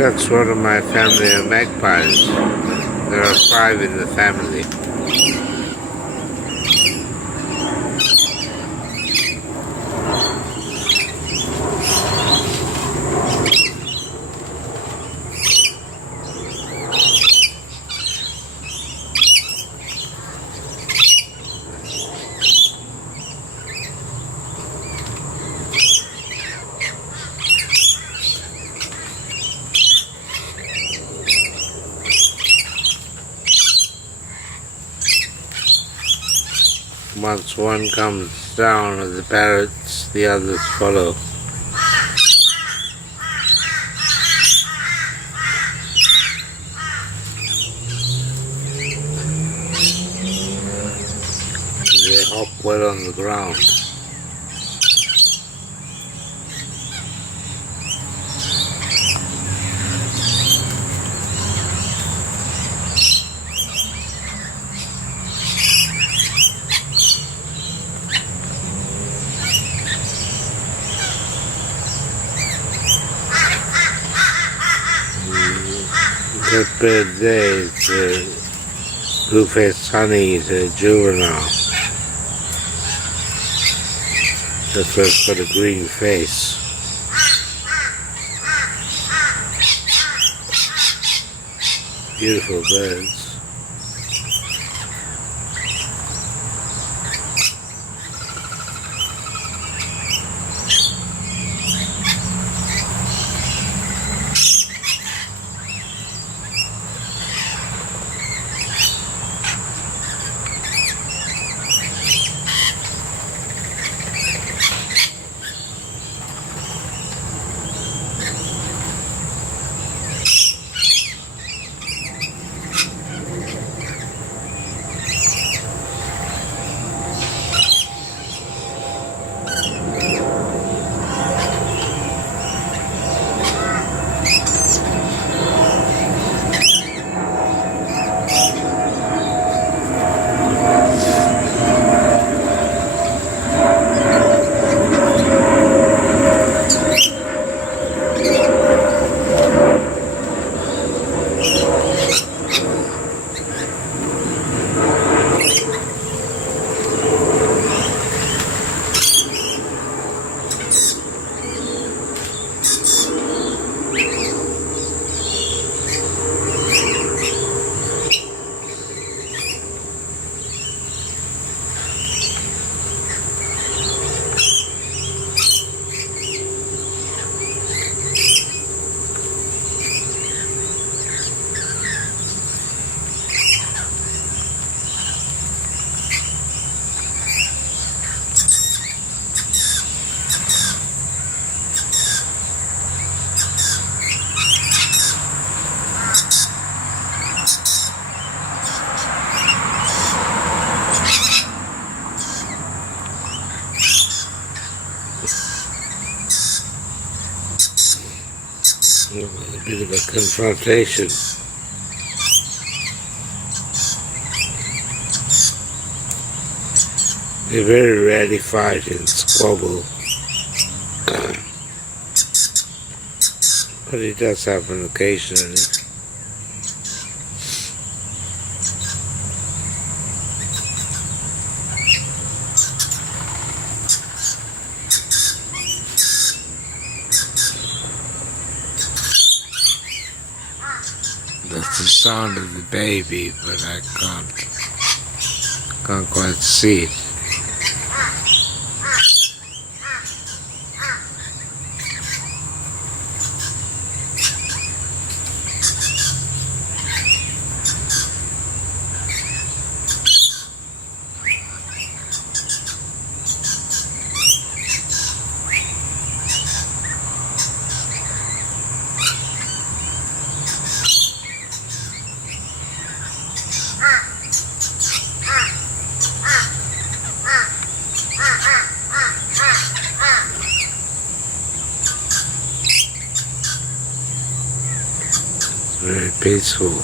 That's one of my family of magpies. There are 5 in the family. Once one comes down of the parrots, the others follow. They hop well on the ground. That bird there is blue-faced honey, is a juvenile. That's why it's got a green face. Beautiful birds. A bit of a confrontation. They very rarely fight and squabble, but it does happen occasionally. That's the sound of the baby, but I can't quite see it. Very peaceful.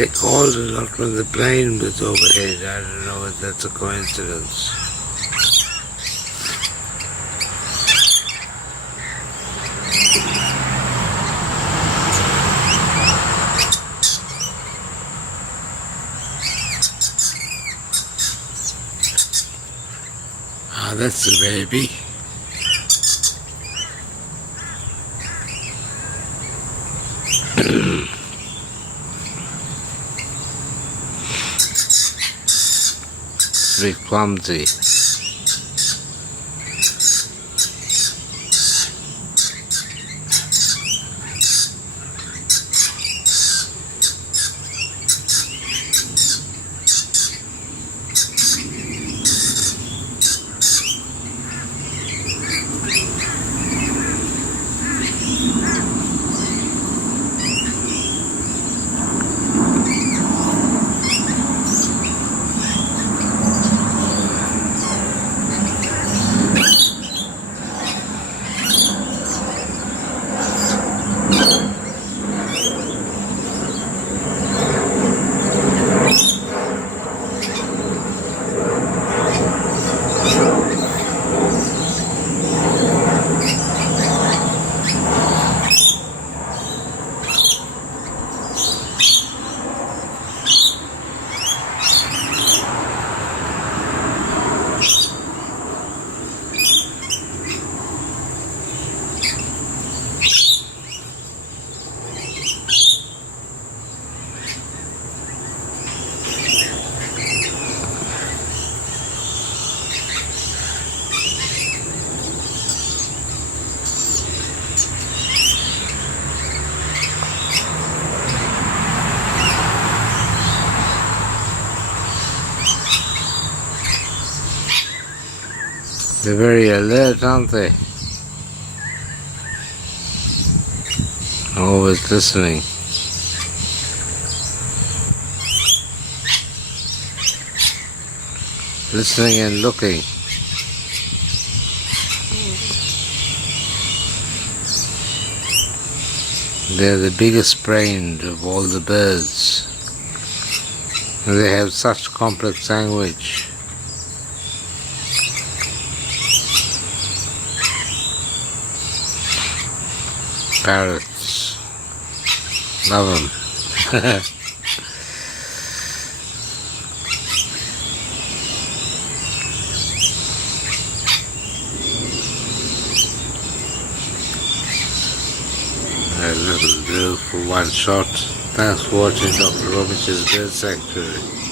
They called a lot when the plane was overhead. I don't know if that's a coincidence. Ah, that's the baby. Very clumsy. They're very alert, aren't they? Always listening. Listening and looking. They're the biggest brained of all the birds. And they have such complex language. Parrots. Love them. A little drill for one shot. Thanks for watching Dr. Robin's Bird Sanctuary.